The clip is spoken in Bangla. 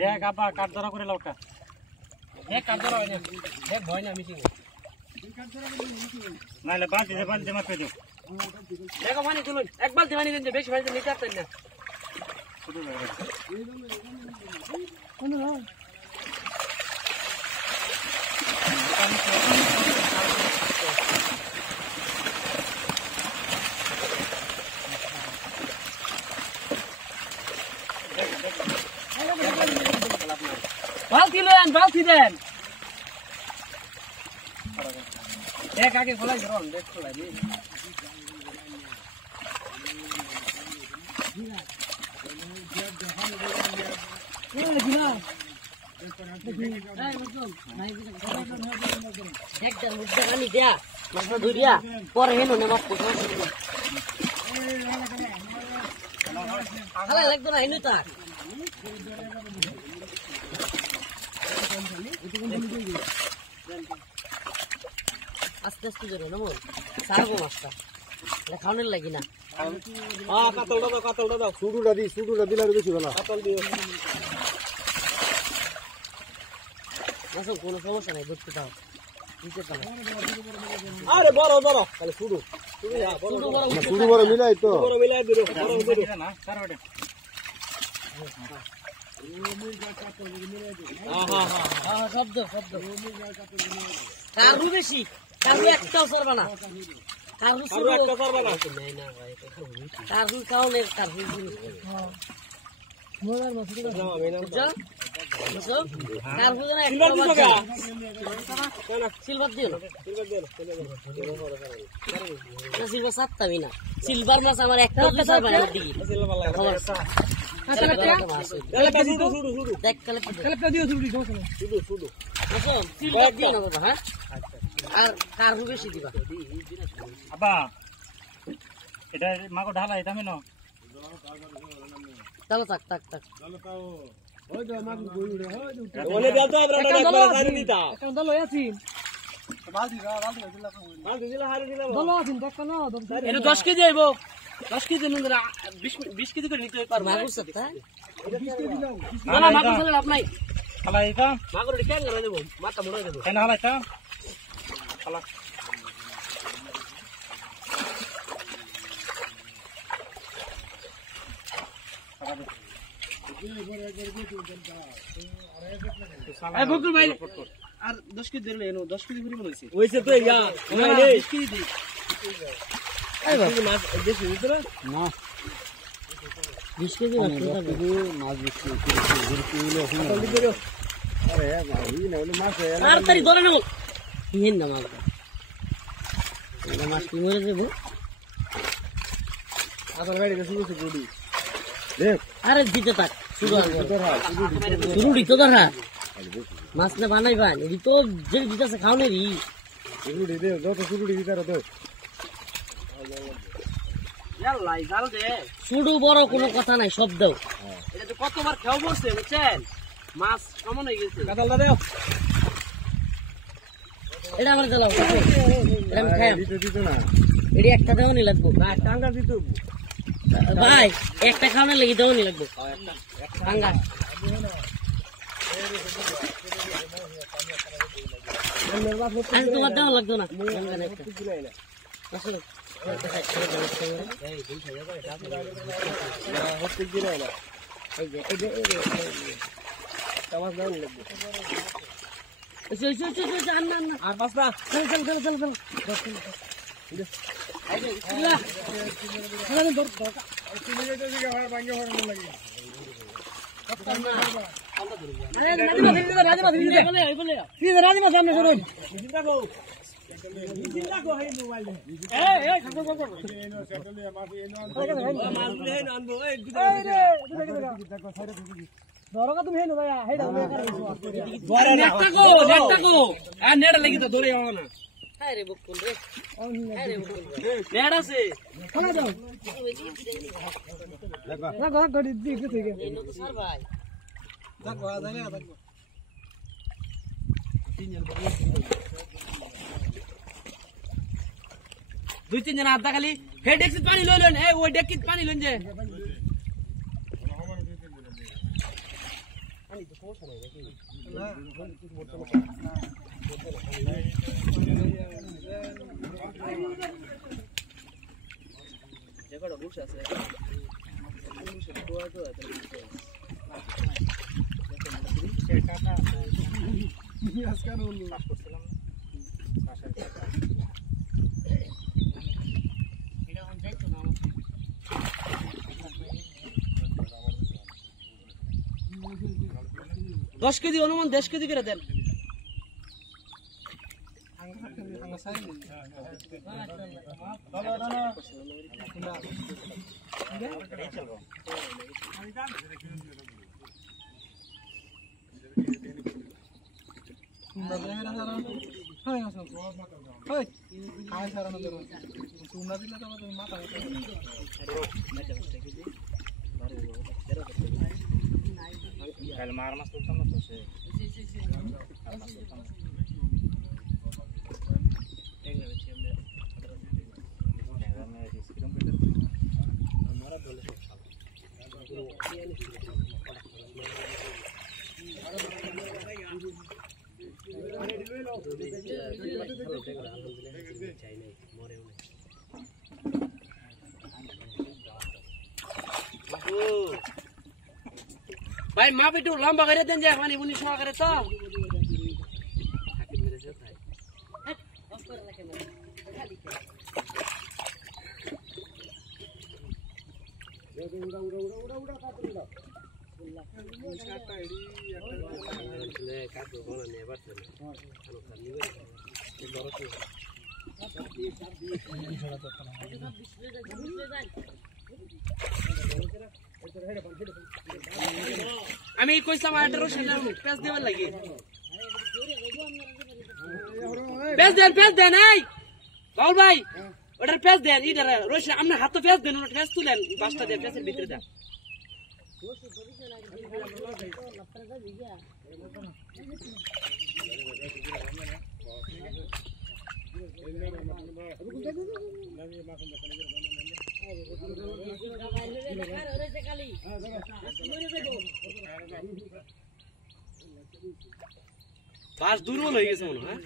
দেখ আপা কাট ধরা করে লওটা দেখ কাট ধরা হয়নি দেখ ভয় না মিশিং নাইলে বালতি মারতে দিও দেখো পানি তুলুন এক বালতি পানি দিন বেশি পানি নিতে পারতেন না শুধু লাগে কোন না বালতি লন বালতি দেন এক আগে খোলাই ধরুন দেখ খোলাই দি পরে হেন লাগতো না হেন তার আস্তে আস্তে ধরে না মন সারবো মাছটা খাওয়ানোর লাগি না কাতলটা দাও শুডুটা দিলে আরো বেশি ভালো কাতল দিও কোনো সমস্যা নাই বুঝতে দাও আরে বড় তাহলে শুডু বড় মিলাই তো মিলাই দিও না সারবটা শব্দ কারু বেশি কারু একটাও সরবা না কারু একটা সরবা না কারু কাউনে কারু মোরার মতো তো কারু না একটা সিলভার দিও না সিলভার সাতটাবি না সিলভার মাছ আমার একটা সরবা না দিই দেখ কালেপটা দিও শুধু হ্যাঁ আর কারু বেশি দিবা আবা এটা মাগো ঢালা এটা মেনো চলো তাক চলো তাও ওই তো মাগো গইড়ে হয় ওলে দাও তো আমরা সারি দিতা এখন দল হইছি বালতি দিলা হারি দিলা দল আছেন দেখ না এটা 10 কেজি আইবো 10 কেজি নিন 20 কেজি করে নিতে পারবো মাগো সত্তা 20 কেজি দাও না মাগো চলে লাভ নাই খালা এটা মাগো রিকেন করে দেব মাথা মোড়াই দেব কেন হালা এটা খালা এই বকুল ভাই আর 10 কেজি দিলে এনো 10 কেজি ভরি বলেছে ওইছে তো ইয়া না 20 কেজি দি এই বাবা মাছ বেশি দিতে না 20 কেজি না মাছ বেশি দিলে আরে ভাই না ওলে মাছ আর তারি ধরে নাও ইহেন না মাছ কি মরে দেব আবার বাইরে গেছে গুডি দেখ আরে দিতে থাক শুরু দিতে ধরা মাছ না বানাইবা এদি তো যে দিতেছে খাওনে রি শুরু দিতে যত শুরু দিতে দাও ইয়াল্লাই জাল দে শুরু বড় কোনো কথা নাই সব দাও এটা তো কতবার খাও বসছে বুঝছেন মাছ কেমন হয়ে গেছে কাদালটা দাও এটা আমার দাও এটা আমি খাই দিতে না এডি একটা দাও নি লাগবো না টাঙ্গা দিতে ভাই একটা খাওয়ানোর লাগি দাও নি লাগবো একটা টাঙ্গা আজ তোমার দাও লাগতো না আসলে আর পাঁচটা চল ধরো তুমি হেন ভাইয়া হেডা ধরে নেটটা গো নেট লাগি তো ধরে আও না আরে বকুল রে আরে বকুল নেড় আছে খোলা দাও লাগা গড়ি দিকে থেকে এই তো স্যার ভাই দেখো আ যায় না দেখো দুই তিন জন আধা খালি হে ডেক্সিত পানি লইলেন এ ওই ডেক্সিত পানি লইন যে পানি তো সমস্যা নাই না যেকড়া বুশ আছে বুশ তো তো সেটা না আজকে হলো পাস করছিলাম পাশে এটা অন যাইতো না 10 কেজি অনুমান 10 কেজি করে দেন মার মাছ করতাম না তো সে ভাই মাপ একটু লম্বা করে দেন যে পানি বুনি সহ করে তো আমি কইছিলাম 18 সেটা পেজ দেওয়ার লাগে পেজ দেন এই বাউল ভাই ওটার পেজ দেন ইডার রইছ আপনি হাতে পেজ দেন ওটা পেজ তুলেন পাঁচটা দেন পেজের ভিতরে দেন বাস দুর্বল হয়ে গেছে মনে হয়